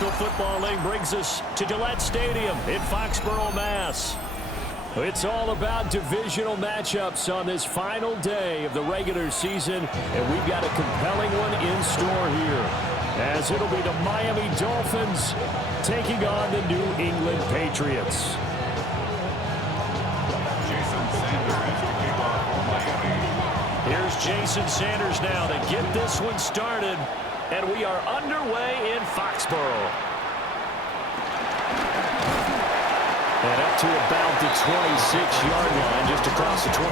National Football League brings us to Gillette Stadium in Foxborough, Mass. It's all about divisional matchups on this final day of the regular season, and we've got a compelling one in store here, as it'll be the Miami Dolphins taking on the New England Patriots. Here's Jason Sanders now to get this one started, and we are underway in Foxborough. And up to about the 26-yard line, just across the 25.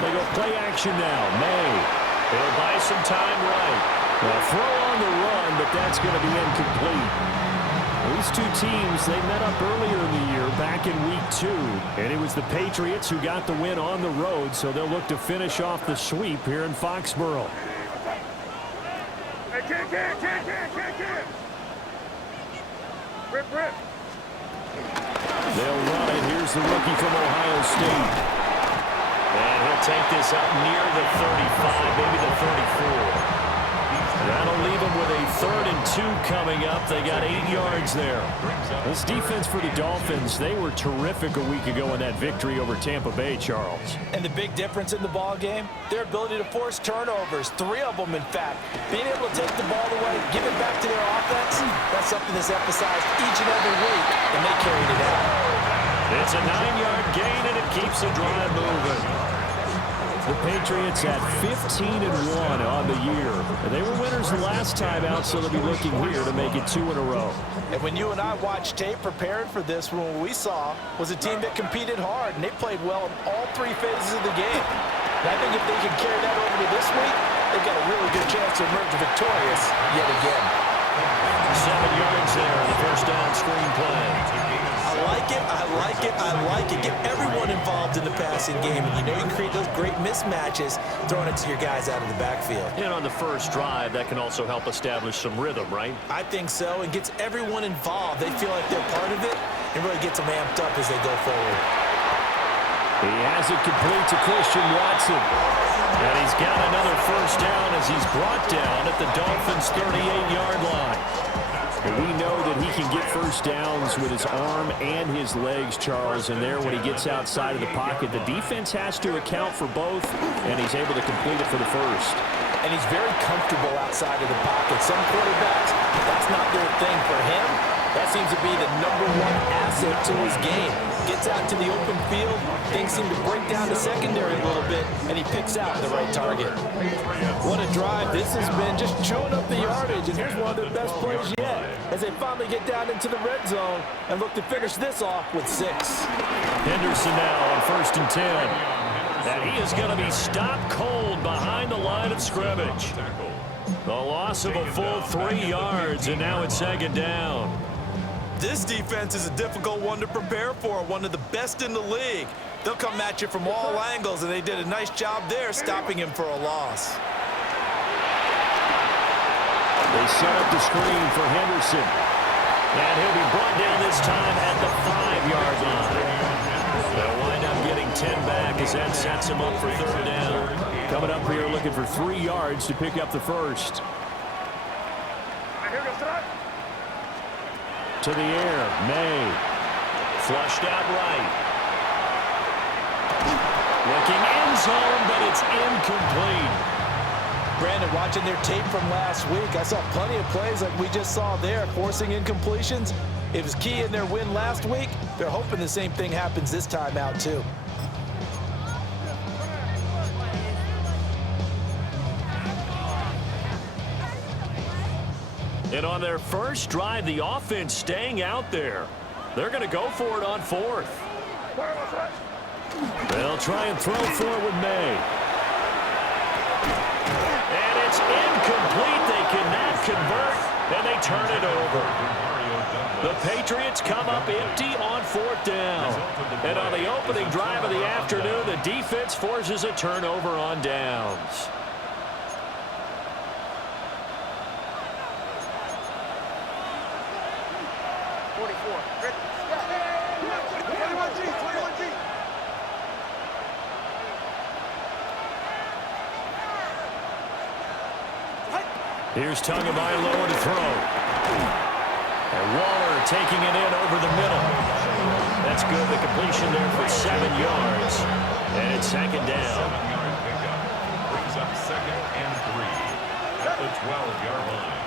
They go play action now. May. They'll buy some time right. Well, throw on the run, but that's going to be incomplete. These two teams, they met up earlier in the year, back in week 2. And it was the Patriots who got the win on the road, so they'll look to finish off the sweep here in Foxborough. Hey, kid. Rip. They'll run it. Here's the rookie from Ohio State. And he'll take this up near the 35, maybe the 34. That'll leave them with a 3rd and 2 coming up. They got 8 yards there. This defense for the Dolphins, they were terrific a week ago in that victory over Tampa Bay, Charles. And the big difference in the ball game, their ability to force turnovers, 3 of them in fact. Being able to take the ball away, give it back to their offense, that's something that's emphasized each and every week, and they carried it out. It's a 9-yard gain, and it keeps the drive moving. The Patriots at 15-1 on the year. They were winners the last time out, so they'll be looking here to make it 2 in a row. And when you and I watched tape preparing for this, what we saw was a team that competed hard, and they played well in all 3 phases of the game. And I think if they can carry that over to this week, they've got a really good chance to emerge victorious yet again. 7 yards there on the first down screen play. I like it. Get everyone involved in the passing game. And you know you can create those great mismatches throwing it to your guys out of the backfield. And on the first drive, that can also help establish some rhythm, right? I think so. It gets everyone involved. They feel like they're part of it and really gets them amped up as they go forward. He has it complete to Christian Watson. And he's got another first down as he's brought down at the Dolphins' 38-yard line. And we know that he can get first downs with his arm and his legs, Charles. And there, when he gets outside of the pocket, the defense has to account for both, and he's able to complete it for the first. And he's very comfortable outside of the pocket. Some quarterbacks, that's not their thing. For him, that seems to be the #1 asset to his game. Gets out to the open field, things seem to break down the secondary a little bit, and he picks out the right target. What a drive this has been, just chewing up the yardage, and here's one of their best plays yet, as they finally get down into the red zone and look to finish this off with 6. Henderson now on 1st and 10. And he is going to be stopped cold behind the line of scrimmage. The loss of a full 3 yards, and now it's 2nd down. This defense is a difficult one to prepare for, one of the best in the league. They'll come at you from all angles, and they did a nice job there stopping him for a loss. They set up the screen for Henderson. And he'll be brought down this time at the 5-yard line. They'll wind up getting 10 back as that sets him up for 3rd down. Coming up here looking for 3 yards to pick up the first. To the air, May. Flushed out right. Looking end zone, but it's incomplete. Brandon, watching their tape from last week, I saw plenty of plays like we just saw there, forcing incompletions. It was key in their win last week. They're hoping the same thing happens this time out, too. And on their first drive, the offense staying out there. They're going to go for it on 4th. They'll try and throw for it with May. And it's incomplete. They cannot convert, and they turn it over. The Patriots come up empty on 4th down. And on the opening drive of the afternoon, the defense forces a turnover on downs. 44. Ready? Yeah. 21G, 21G. Here's Tagovailoa to throw. And Waller taking it in over the middle. That's good. The completion there for 7 yards. And it's second down. 7-yard pickup. Brings up 2nd and 3 at the 12-yard line.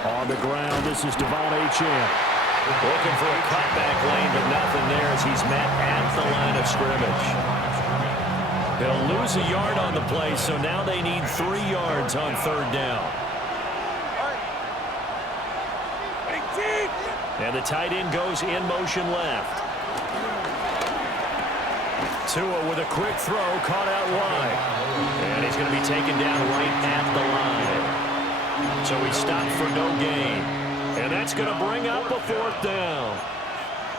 On the ground, this is Devon Achane. Looking for a cutback lane, but nothing there as he's met at the line of scrimmage. They'll lose a yard on the play, so now they need 3 yards on 3rd down. And the tight end goes in motion left. Tua with a quick throw, caught out wide. And he's going to be taken down right at the line. So he stopped for no gain. And that's going to bring up a 4th down.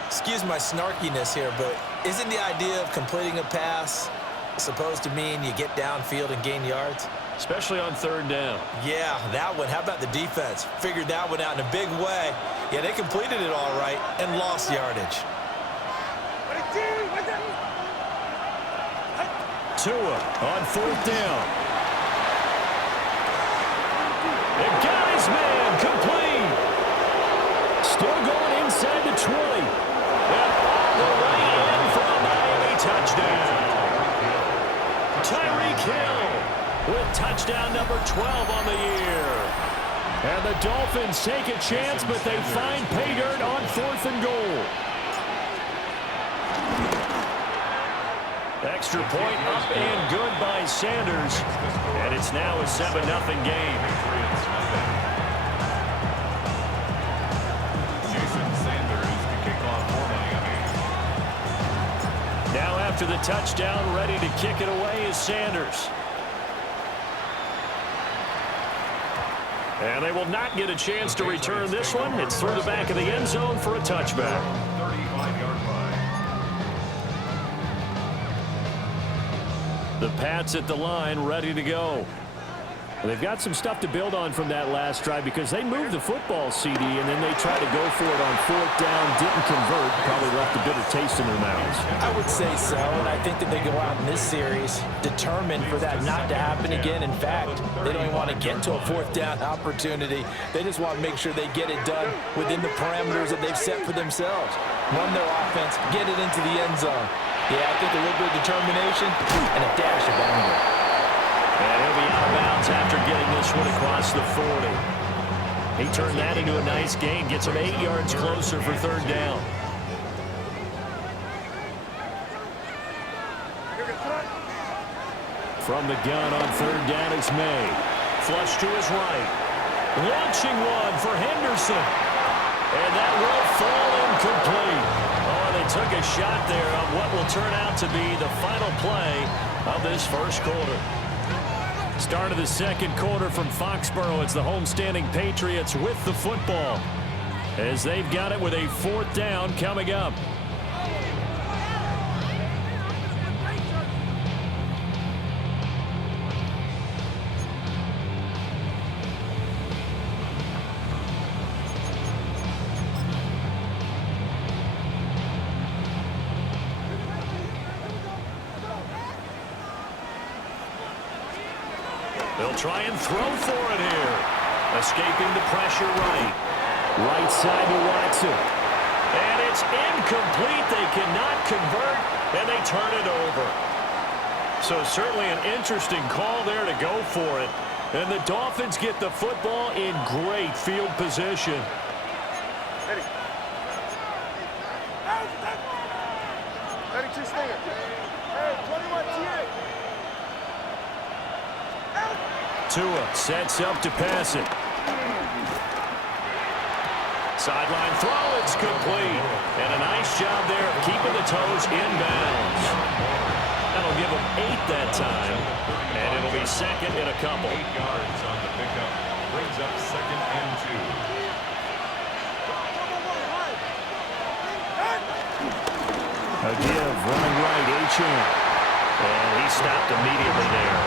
Excuse my snarkiness here, but isn't the idea of completing a pass supposed to mean you get downfield and gain yards? Especially on 3rd down. Yeah, that one. How about the defense? Figured that one out in a big way. Yeah, they completed it all right and lost yardage. Tua on 4th down. And got his man complete. Still going inside the 20. And all the way in for a Miami touchdown. Tyreek Hill with touchdown number 12 on the year. And the Dolphins take a chance, but they find pay dirt on 4th and goal. Extra point up and good by Sanders. And it's now a 7-0 game. Now after the touchdown, ready to kick it away is Sanders. And they will not get a chance to return this one. It's through the back of the end zone for a touchback. 35-yard line. The Pats at the line, ready to go. They've got some stuff to build on from that last drive because they moved the football, CD, and then they tried to go for it on 4th down, didn't convert, probably left a bitter taste in their mouths. I would say so, and I think that they go out in this series determined for that not to happen again. In fact, they don't even want to get to a 4th down opportunity. They just want to make sure they get it done within the parameters that they've set for themselves. Run their offense, get it into the end zone. Yeah, I think a little bit of determination and a dash of anger. And he'll be out of bounds after getting this one across the 40. He turned that into a nice gain, gets him 8 yards closer for 3rd down. From the gun on 3rd down is May. Flush to his right. Launching one for Henderson. And that will fall incomplete. Oh, they took a shot there on what will turn out to be the final play of this first quarter. Start of the 2nd quarter from Foxborough. It's the homestanding Patriots with the football as they've got it with a 4th down coming up. They'll try and throw for it here. Escaping the pressure right. Right side to Watson. And it's incomplete. They cannot convert, and they turn it over. So certainly an interesting call there to go for it. And the Dolphins get the football in great field position. Ready. 32 Stinger. Hey, 21 T8. Tua sets up to pass it. Sideline throw, it's complete. And a nice job there of keeping the toes inbounds. That'll give him 8 that time. And it'll be 2nd and a couple. 8 yards on the pickup. Brings up 2nd and 2. A give, running right, Achane. And he stopped immediately there.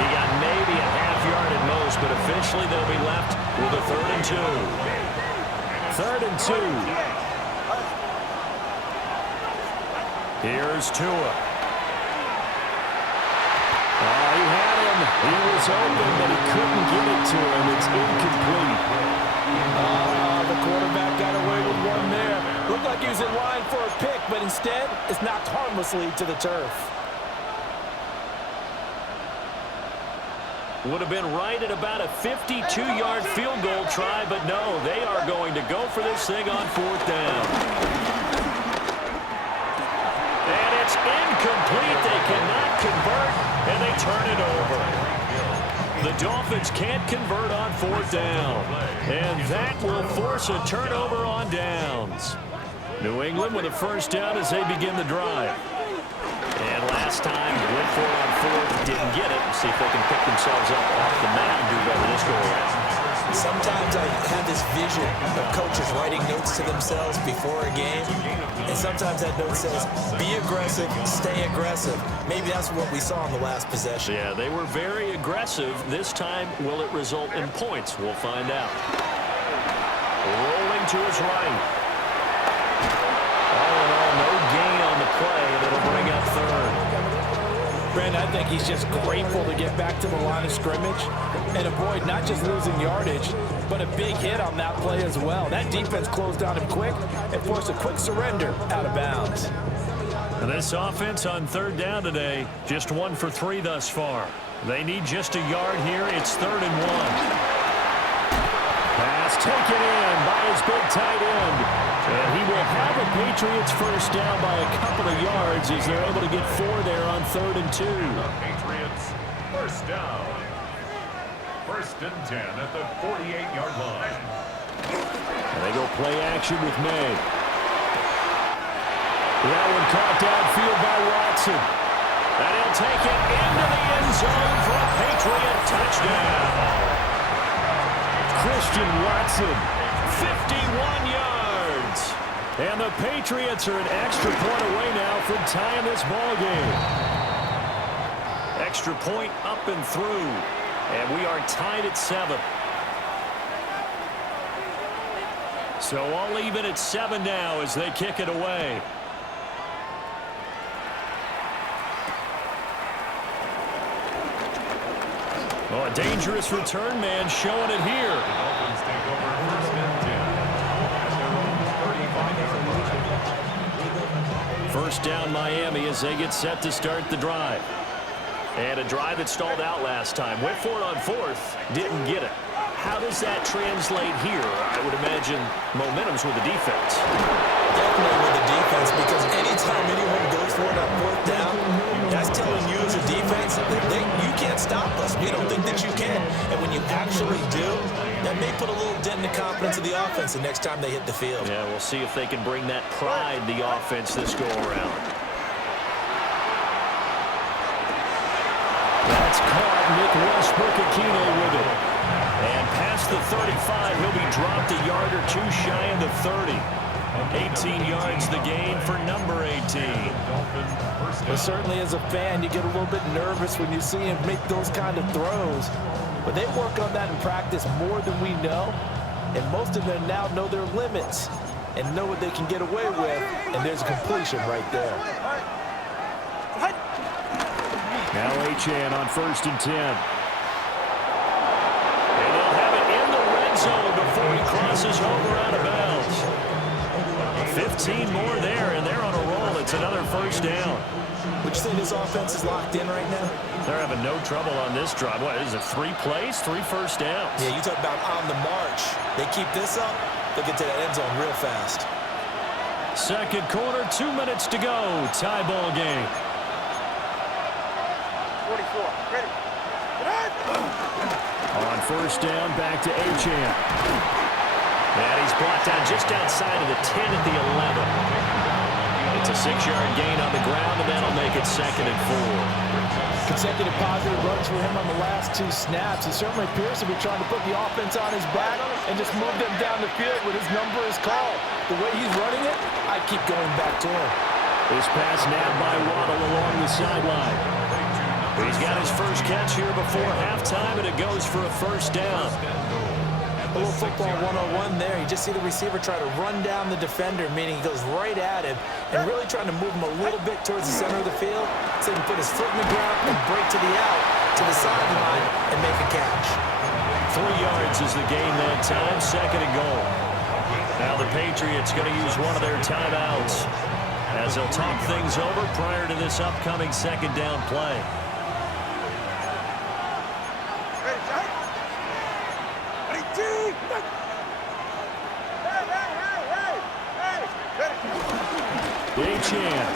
He got maybe a half yard at most, but officially eventually they'll be left with a 3rd and 2. 3rd and 2. Here's Tua. He had him. He was open, but he couldn't get it to him. It's incomplete. The quarterback got away with one there. Looked like he was in line for a pick, but instead, it's knocked harmlessly to the turf. Would have been right at about a 52-yard field goal try, but no, they are going to go for this thing on 4th down. And it's incomplete. They cannot convert, and they turn it over. The Dolphins can't convert on 4th down, and that will force a turnover on downs. New England with a 1st down as they begin the drive. And last time, went for it on 4th, didn't get it. See if they can pick themselves up off the mat and do better this go-around. Sometimes I have this vision of coaches writing notes to themselves before a game, and sometimes that note says, be aggressive, stay aggressive. Maybe that's what we saw in the last possession. Yeah, they were very aggressive. This time, will it result in points? We'll find out. Rolling to his right. All in all, no gain on the play, and it'll bring up 3rd. Brandon, I think he's just grateful to get back to the line of scrimmage and avoid not just losing yardage, but a big hit on that play as well. That defense closed on him quick and forced a quick surrender out of bounds. And this offense on 3rd down today, just 1 for 3 thus far. They need just a yard here. It's 3rd and 1. Pass taken in by his big tight end. And he will have a Patriots 1st down by a couple of yards as they're able to get 4 there on 3rd and 2. Patriots 1st down. 1st and 10 at the 48-yard line. And they go play action with May. That one caught downfield by Watson. And he'll take it into the end zone for a Patriot touchdown. Christian Watson, 51 yards. And the Patriots are an extra point away now from tying this ball game. Extra point up and through. And we are tied at 7. So all even at 7 now as they kick it away. Oh, a dangerous return man showing it here. The Dolphins take over 1st and 10 at their own 35-yard line. 1st down Miami as they get set to start the drive. And a drive that stalled out last time. Went for it on 4th, didn't get it. How does that translate here? I would imagine momentum's with the defense. Definitely with the defense, because anytime anyone goes for it on 4th down, that's telling you as a defense that you can't stop us. We don't think that you can. And when you actually do, that may put a little dent in the confidence of the offense the next time they hit the field. Yeah, we'll see if they can bring that pride the offense this go-around. That's caught. Nick Westbrook-Akine with it. And past the 35, he'll be dropped a yard or 2 shy of the 30. 18 yards the gain for number 18. But certainly as a fan, you get a little bit nervous when you see him make those kind of throws. But they work on that in practice more than we know. And most of them now know their limits and know what they can get away with. And there's a completion right there. Now Achane on 1st and 10. And they'll have it in the red zone before he crosses over out of bounds. 15 more there, and they're on a roll. It's another 1st down. Would you say this offense is locked in right now? They're having no trouble on this drive. What, is it 3 plays, 3 1st downs? Yeah, you talk about on the march. They keep this up, they'll get to that end zone real fast. 2nd quarter, 2 minutes to go. Tie ball game. 44. Ready. On 1st down, back to Achane. And he's brought down just outside of the 10 at the 11. It's a 6-yard gain on the ground, and that'll make it 2nd and 4. Consecutive positive runs for him on the last 2 snaps. He certainly appears to be trying to put the offense on his back and just move them down the field when his number is called. The way he's running it, I'd keep going back to him. This pass nabbed by Waddle along the sideline. He's got his first catch here before halftime, and it goes for a first down. A little football 101 there. You just see the receiver try to run down the defender, meaning he goes right at him and really trying to move him a little bit towards the center of the field so he can put his foot in the ground and break to the out, to the sideline, and make a catch. 3 yards is the gain that time, second and goal. Now the Patriots going to use one of their timeouts as they'll talk things over prior to this upcoming second down play. Ready, Jack? Ready, team! Hey! Ready? Achan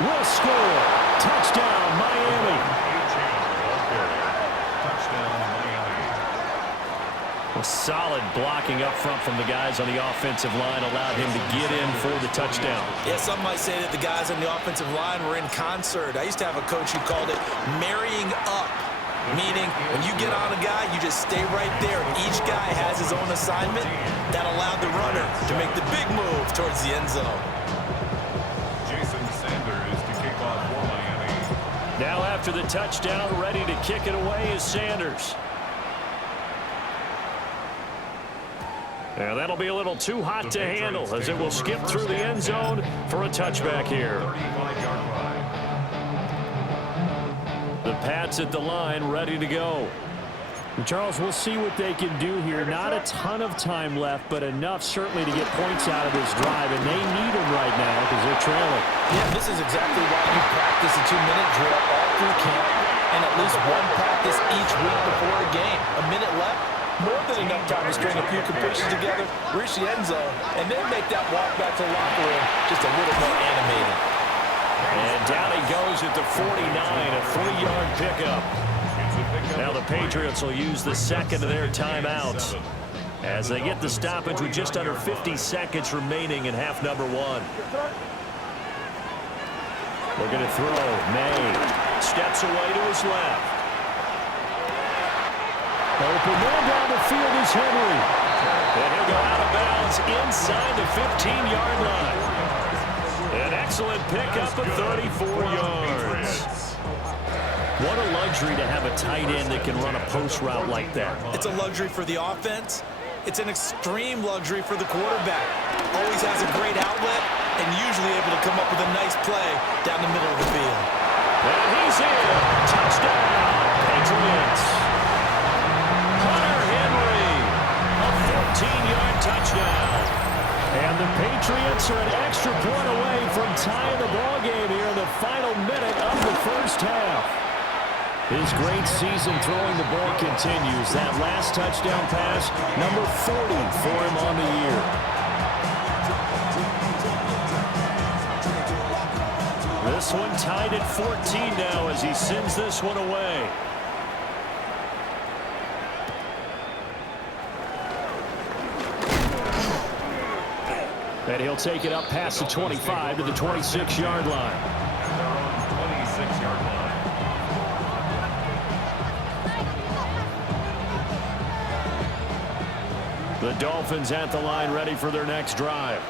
will score. Touchdown, Miami. Well, solid blocking up front from the guys on the offensive line allowed him to get in for the touchdown. Yeah, some might say that the guys on the offensive line were in concert. I used to have a coach who called it marrying up, meaning when you get on a guy, you just stay right there. Each guy has his own assignment that allowed the runner to make the big move towards the end zone. Jason Sanders to kick off for Miami. Now after the touchdown, ready to kick it away is Sanders. And that'll be a little too hot to handle as it will skip through the end zone for a touchback here. The Pats at the line, ready to go. Charles, we'll see what they can do here. Not a ton of time left, but enough certainly to get points out of this drive, and they need them right now because they're trailing. Yeah, this is exactly why you practice a 2-minute drill all through camp and at least one practice each week before a game. A minute left. More than enough time to string a few completions together, reach the end zone, and then make that walk back to the locker room just a little more animated. And down he goes at the 49, a 3-yard pickup. Now the Patriots will use the second of their timeouts as they get the stoppage with just under 50 seconds remaining in half number 1. Looking to throw. May steps away to his left. Open man down the field is Henry. And he'll go out of bounds inside the 15-yard line. An excellent pickup of 34 yards. What a luxury to have a tight end that can run a post route like that. It's a luxury for the offense. It's an extreme luxury for the quarterback. Always has a great outlet and usually able to come up with a nice play down the middle of the field. And he's in. Touchdown, Patriots. Hunter Henry, a 14-yard touchdown. And the Patriots are an extra point away from tying the ball game here in the final minute of the first half. His great season throwing the ball continues. That last touchdown pass, number 40 for him on the year. This one tied at 14 now as he sends this one away. And he'll take it up past the 25 to the 26-yard line. 26-yard line. The Dolphins at the line ready for their next drive.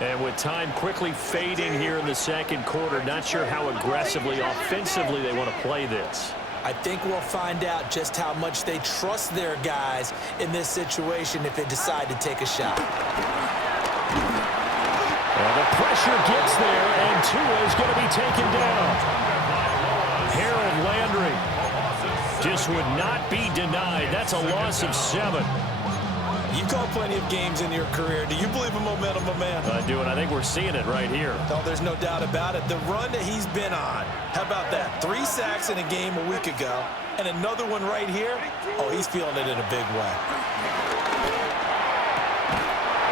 And with time quickly fading here in the second quarter, not sure how aggressively, offensively they want to play this. I think we'll find out just how much they trust their guys in this situation if they decide to take a shot. And the pressure gets there, and Tua is going to be taken down. Harold Landry just would not be denied. That's a loss of 7. You've called plenty of games in your career. Do you believe in momentum, my man? I do, and I think we're seeing it right here. Oh, there's no doubt about it. The run that he's been on. How about that? 3 sacks in a game a week ago, and another one right here. Oh, he's feeling it in a big way.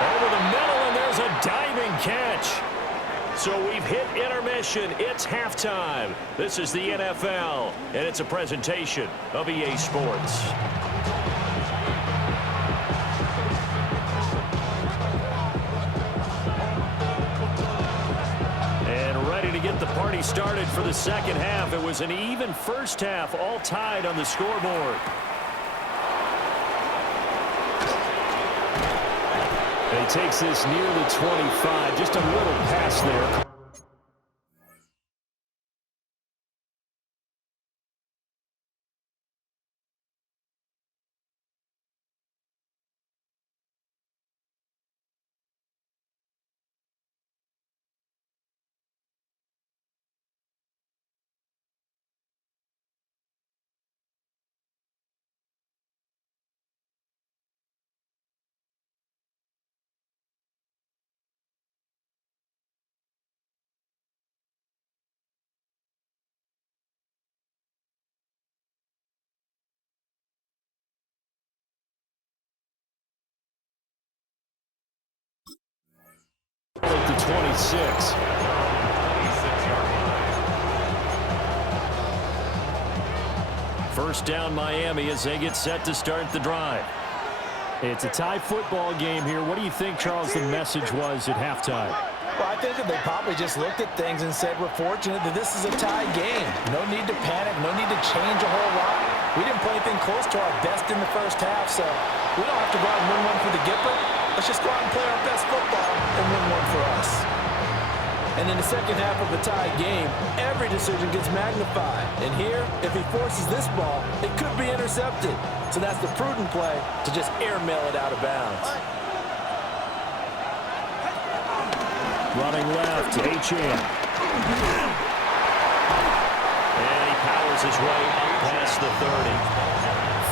Over the middle, and there's a diving catch. So we've hit intermission. It's halftime. This is the NFL, and it's a presentation of EA Sports. Get the party started for the second half. It was an even first half, all tied on the scoreboard. And he takes this near the 25, just a little pass there. 26. 26-yard line. First down Miami as they get set to start the drive. It's a tie football game here. What do you think, Charles, the message was at halftime? Well, I think that they probably just looked at things and said, we're fortunate that this is a tie game. No need to panic. No need to change a whole lot. We didn't play anything close to our best in the first half, so we don't have to go out and win one for the Gipper. Let's just go out and play our best football and win one for us. And in the second half of a tie game, every decision gets magnified. And here, if he forces this ball, it could be intercepted. So that's the prudent play to just airmail it out of bounds. Running left, H.N. And he powers his way up past the 30.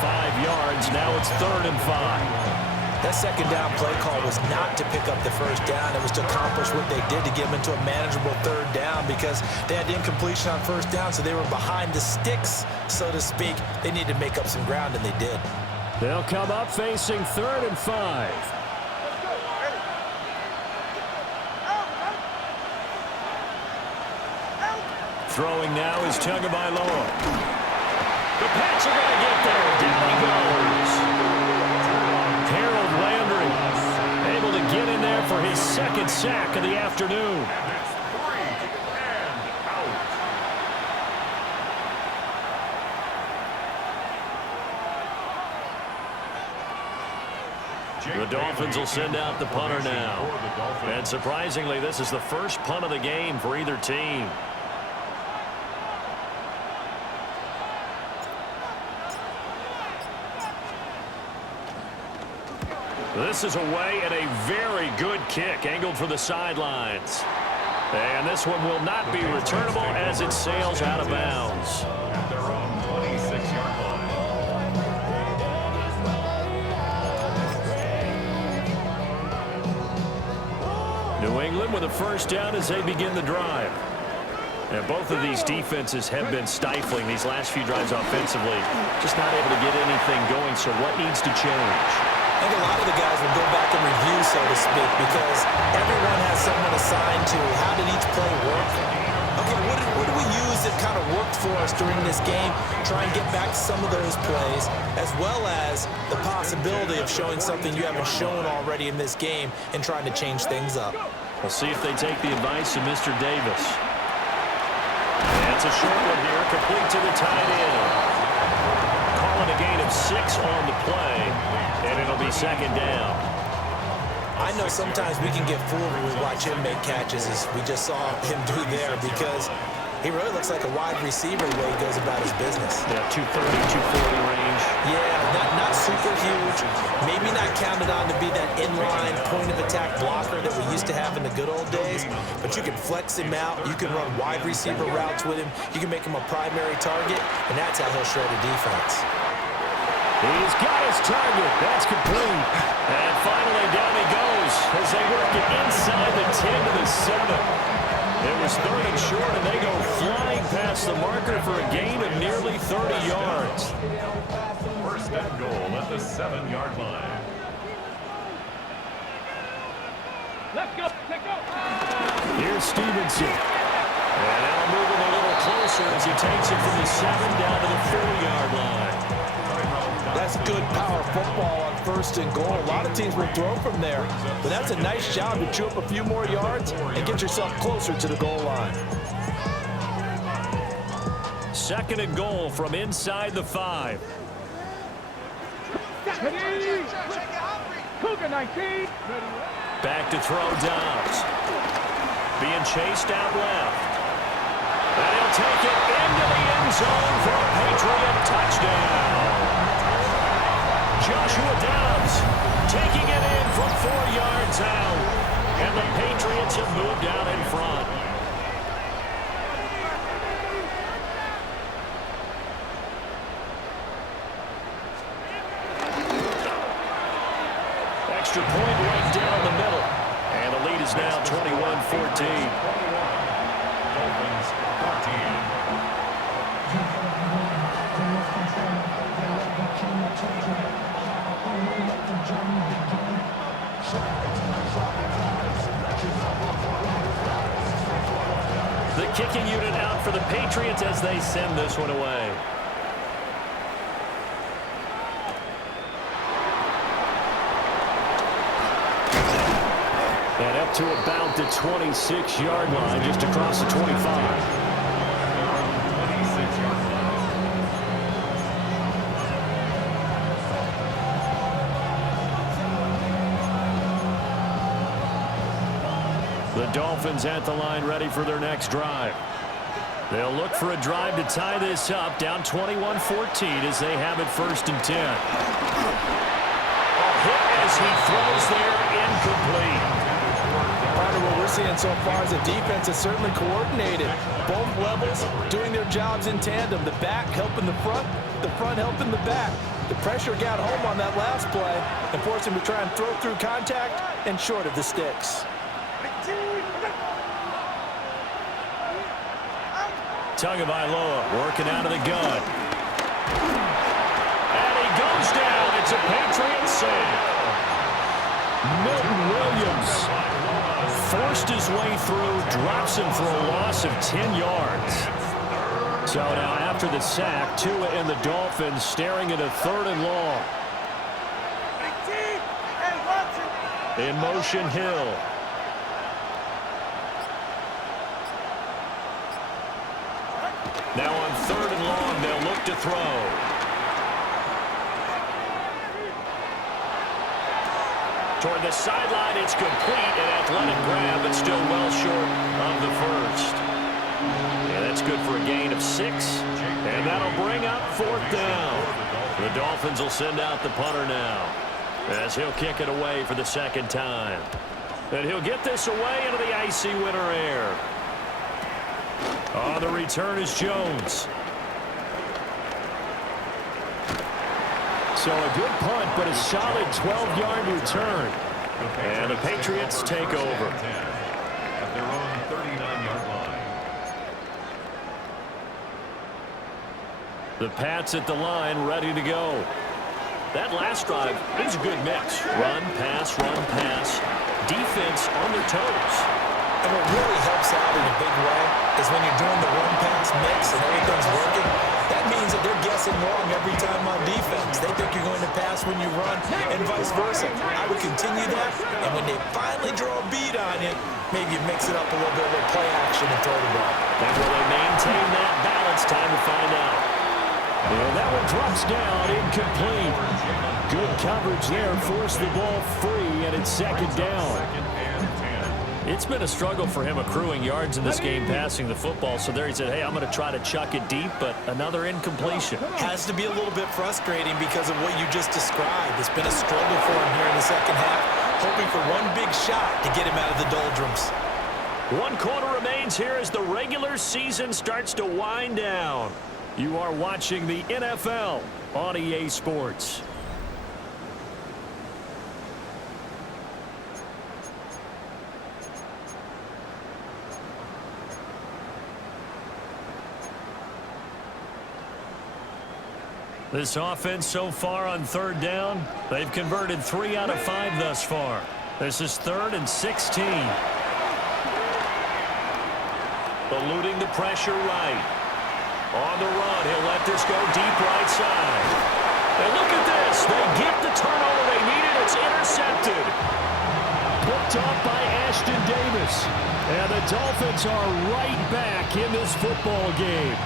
5 yards, now it's 3rd and 5. That second down play call was not to pick up the first down. It was to accomplish what they did to get them into a manageable 3rd down because they had incompletion on first down, so they were behind the sticks, so to speak. They needed to make up some ground, and they did. They'll come up facing 3rd and 5. Throwing now is Tagovailoa. The Pats are going to get there. Down he goes. Harold Landry able to get in there for his 2nd sack of the afternoon. And it's 3 and out. The Dolphins will send out the punter now. And surprisingly, this is the first punt of the game for either team. This is away and a very good kick angled for the sidelines. And this one will not be returnable as it sails out of bounds. At their own 26-yard line. New England with a first down as they begin the drive. And both of these defenses have been stifling these last few drives offensively. Just not able to get anything going, so what needs to change? I think a lot of the guys will go back and review, so to speak, because everyone has someone assigned to how did each play work. Okay, what do we use that kind of worked for us during this game? Try and get back to some of those plays, as well as the possibility of showing something you haven't shown already in this game and trying to change things up. We'll see if they take the advice of Mr. Davis. That's a short one here, complete to the tight end. Calling a gain of 6 on the play, and it'll be 2nd down. I know sometimes we can get fooled when we watch him make catches, as we just saw him do there, because he really looks like a wide receiver the way he goes about his business. Yeah, 230, 240 range. Yeah, not super huge. Maybe not counted on to be that inline point-of-attack blocker that we used to have in the good old days, but you can flex him out. You can run wide receiver routes with him. You can make him a primary target, and that's how he'll shred a defense. He's got his target. That's complete. And finally, down he goes as they work it inside the 10 to the 7. It was 3rd and short, and they go flying past the marker for a gain of nearly 30 yards. First and goal at the 7-yard line. Let's go. Let's go. Here's Stevenson. And now moving a little closer as he takes it from the 7 down to the 4-yard line. That's good power football on 1st and goal. A lot of teams will throw from there, but that's a nice job to chew up a few more yards and get yourself closer to the goal line. 2nd and goal from inside the 5. Cougar 19. Back to throw Dobbs. Being chased out left. And he'll take it into the end zone for a Patriot touchdown. Joshua Dobbs taking it in from 4 yards out. And the Patriots have moved out in front. Extra point right down the middle. And the lead is now 21-14. Dolphins 14. kicking unit out for the Patriots as they send this one away. And up to about the 26-yard line, just across the 25. The Dolphins at the line ready for their next drive. They'll look for a drive to tie this up, down 21-14 as they have it 1st and 10. A hit as he throws there, incomplete. Part of what we're seeing so far is the defense is certainly coordinated. Both levels doing their jobs in tandem. The back helping the front helping the back. The pressure got home on that last play and forced him to try and throw through contact and short of the sticks. Tagovailoa working out of the gun. And he goes down. It's a Patriot save. Milton Williams forced his way through, drops him for a loss of 10 yards. So now after the sack, Tua and the Dolphins staring at a 3rd and long. In motion, Hill. Now on 3rd and long, they'll look to throw. Toward the sideline, it's complete. An athletic grab, but still well short of the first. Yeah, that's good for a gain of 6. And that'll bring up 4th down. The Dolphins will send out the punter now, as he'll kick it away for the 2nd time. And he'll get this away into the icy winter air. On the return is Jones. So a good punt, but a solid 12-yard return. And the Patriots take over. At their own 39-yard line. The Pats at the line, ready to go. That last drive is a good mix. Run, pass, defense on their toes. And what really helps out in a big way is when you're doing the run-pass mix and everything's working, that means that they're guessing wrong every time on defense. They think you're going to pass when you run and vice versa. I would continue that, and when they finally draw a beat on you, maybe you mix it up a little bit with play action and throw the ball. And will they maintain that balance? Time to find out. And that one drops down, incomplete. Good coverage there, forced the ball free, and it's 2nd down. It's been a struggle for him accruing yards in this game passing the football. So there he said, hey, I'm going to try to chuck it deep, but another incompletion. Has to be a little bit frustrating because of what you just described. It's been a struggle for him here in the 2nd half, hoping for one big shot to get him out of the doldrums. 1 quarter remains here as the regular season starts to wind down. You are watching the NFL on EA Sports. This offense so far on 3rd down, they've converted 3 out of 5 thus far. This is 3rd and 16. Eluding the pressure right. On the run, he'll let this go deep right side. And look at this. They get the turnover they needed. It's intercepted. Picked off by Ashton Davis. And the Dolphins are right back in this football game.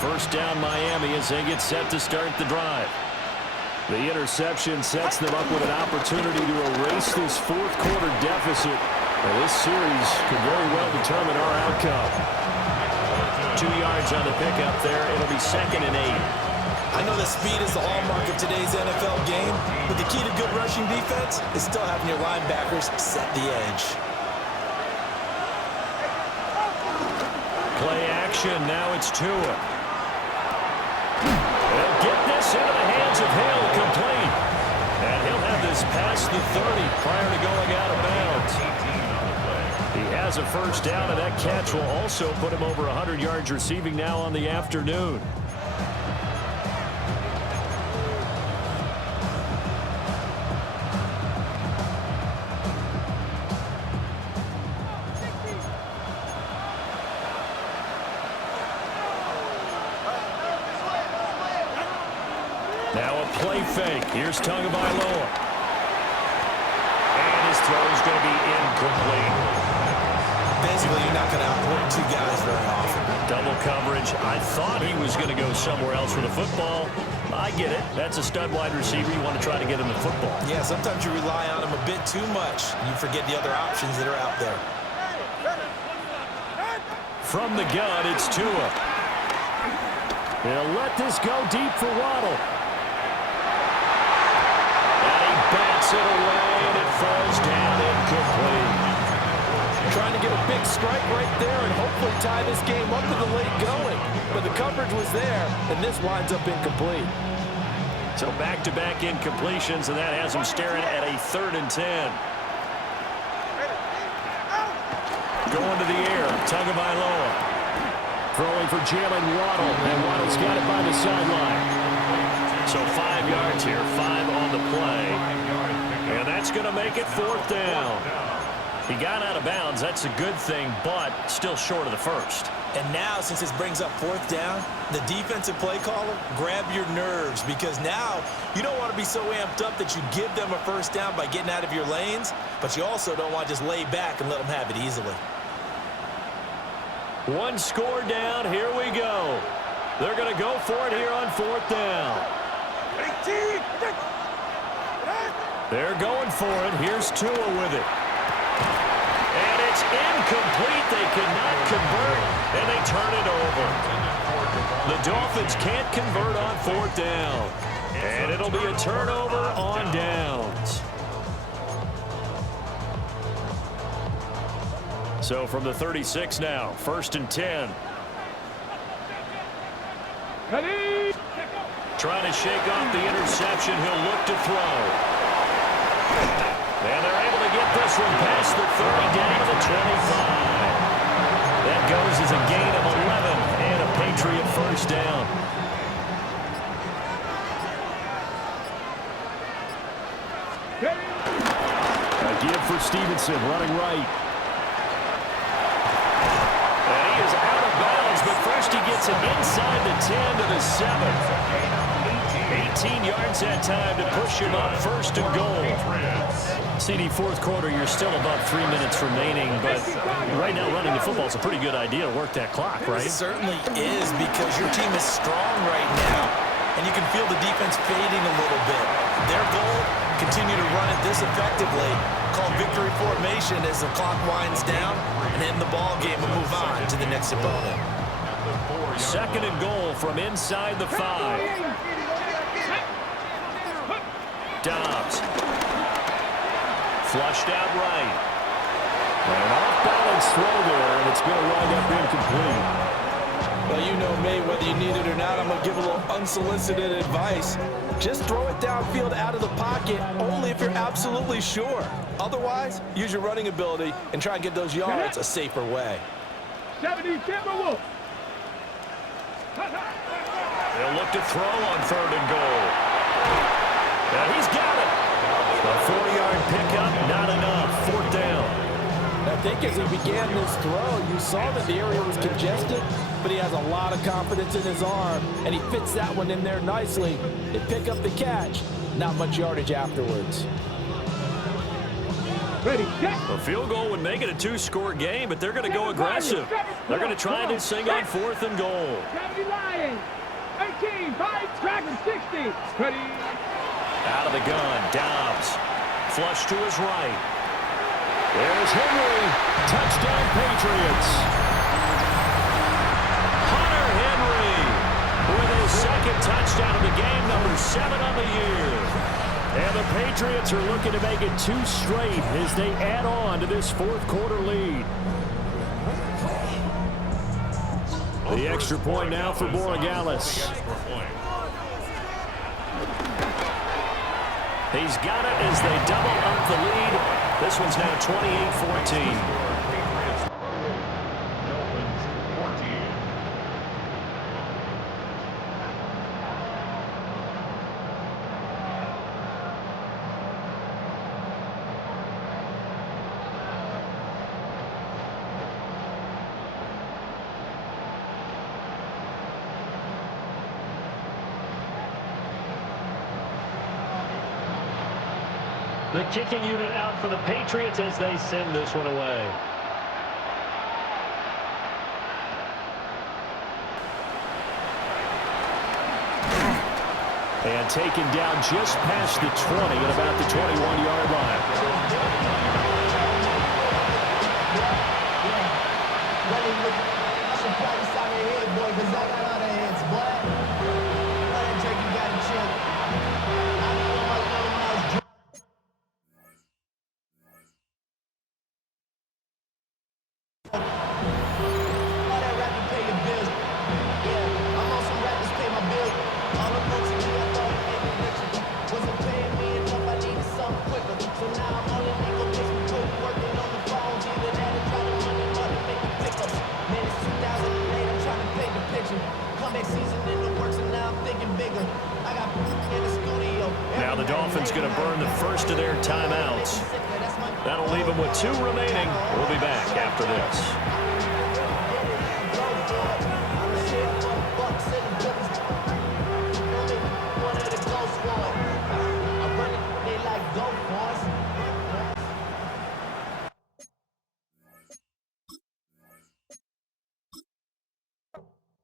1st down Miami as they get set to start the drive. The interception sets them up with an opportunity to erase this 4th quarter deficit. And this series could very well determine our outcome. 2 yards on the pickup there. It'll be 2nd and 8. I know that speed is the hallmark of today's NFL game, but the key to good rushing defense is still having your linebackers set the edge. Play action. Now it's Tua. They'll get this into the hands of Hill, complete. And he'll have this past the 30 prior to going out of bounds. He has a 1st down, and that catch will also put him over 100 yards receiving now on the afternoon. Now a play fake. Here's Tagovailoa. And his throw is going to be incomplete. Basically, you're not going to outwork two guys very often. Double coverage. I thought he was going to go somewhere else for the football. I get it. That's a stud wide receiver. You want to try to get him the football. Yeah, sometimes you rely on him a bit too much. You forget the other options that are out there. From the gun, it's Tua. He'll let this go deep for Waddle. And he bats it away, and it falls down incomplete. Trying to get a big strike right there and hopefully tie this game up to the late going. But the coverage was there, and this winds up incomplete. So back-to-back incompletions, and that has him staring at a 3rd and 10. Going to the air, Tagovailoa. Throwing for Jalen Waddle, and Waddle's got it by the sideline. So 5 yards here, 5 on the play. And that's going to make it 4th down. He got out of bounds. That's a good thing, but still short of the first. And now, since this brings up 4th down, the defensive play caller, grab your nerves, because now you don't want to be so amped up that you give them a 1st down by getting out of your lanes, but you also don't want to just lay back and let them have it easily. 1 score down. Here we go. They're going to go for it here on 4th down. They're going for it. Here's Tua with it. And it's incomplete. They cannot convert, and they turn it over. The Dolphins can't convert on 4th down. And it'll be a turnover on downs. So from the 36 now, 1st and 10. Ready? Trying to shake off the interception. He'll look to throw. And they're able to get this one past the 30 down to the 25. That goes as a gain of 11 and a Patriot 1st down. A give for Stevenson running right. And he is out of bounds, but first he gets it inside the 10 to the 7. 18 yards that time to push him up 1st and goal. CD, 4th quarter, you're still about 3 minutes remaining, but right now running the football is a pretty good idea to work that clock, right? It certainly is, because your team is strong right now, and you can feel the defense fading a little bit. Their goal, continue to run it this effectively, call victory formation as the clock winds down, and end the ball game and move on to the next opponent. 2nd and goal from inside the 5. Dobbs. Flushed out right. An off-balance throw there, and it's going to wind up incomplete. Well, you know me, whether you need it or not, I'm going to give a little unsolicited advice. Just throw it downfield out of the pocket, only if you're absolutely sure. Otherwise, use your running ability and try and get those yards a safer way. 70 Timberwolves. They'll look to throw on 3rd and goal. And he's got it. A 4-yard pickup, not enough. 4th down. I think as he began this throw, you saw that the area was congested, but he has a lot of confidence in his arm, and he fits that one in there nicely. They pick up the catch. Not much yardage afterwards. Ready, set. A field goal would make it a 2-score game, but they're going to go aggressive. They're going to try this thing on 4th and goal. 70 Lions. 18, 5, Dragon 60. Ready. Out of the gun, Dobbs. Flush to his right. There's Henry. Touchdown, Patriots. Hunter Henry with his 2nd touchdown of the game, number 7 on the year. And the Patriots are looking to make it 2 straight as they add on to this 4th quarter lead. The extra point now for Borregales. He's got it as they double up the lead. This one's now 28-14. The kicking unit out for the Patriots as they send this one away. And taken down just past the 20 at about the 21-yard line. Now the Dolphins going to burn the first of their timeouts. That'll leave them with 2 remaining. We'll be back after this. One of the ghost ones.